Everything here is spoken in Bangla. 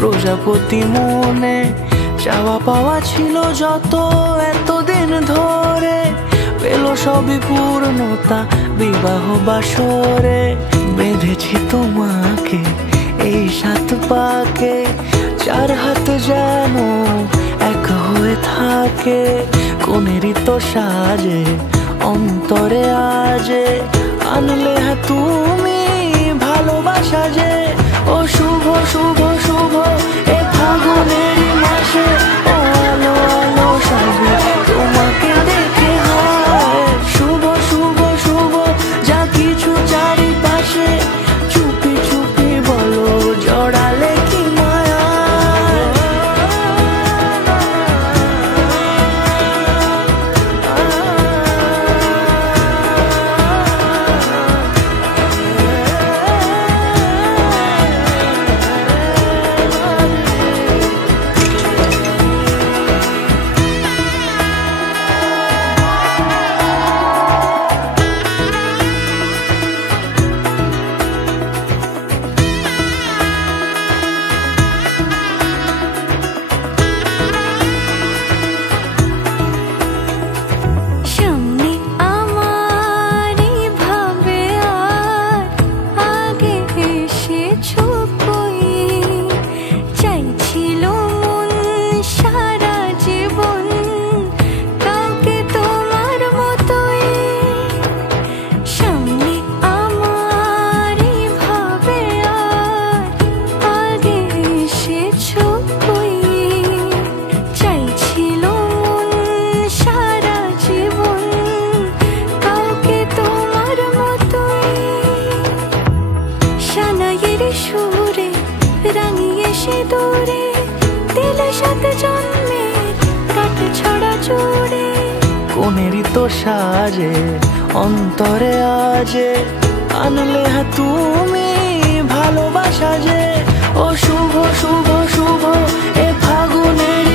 প্রজাপতি মনে চাওয়া পাওয়া ছিল যত এতদিন ধরে, পেল সবই পূর্ণতা বিবাহ বাসরে। বেঁধেছি তোমাকে এই 7 পাকে, 4 হাত যেন এক হয়ে থাকে। কোনেরই তো সাজে অন্তরে আজে, আনলে তুমি ভালোবাসা যে। ও শুভ শুভ শুভ এ ফাগুনের মাসে, ও আলো আলো সাজে তোমাকে দেখে হয়। শুভ শুভ শুভ যা কিছু চারিপাশে, চুপি চুপি বলো জড়ালে কি মায়া। সুরে রাঙিয়ে সে দূরে দিলে 7 জন্মের কাট ছড়া জোড়ে। কোনেরই তো সাজে অন্তরে আজে, আনলে তুমি ভালোবাসা যে। ও শুভ শুভ শুভ এ ফাগুনের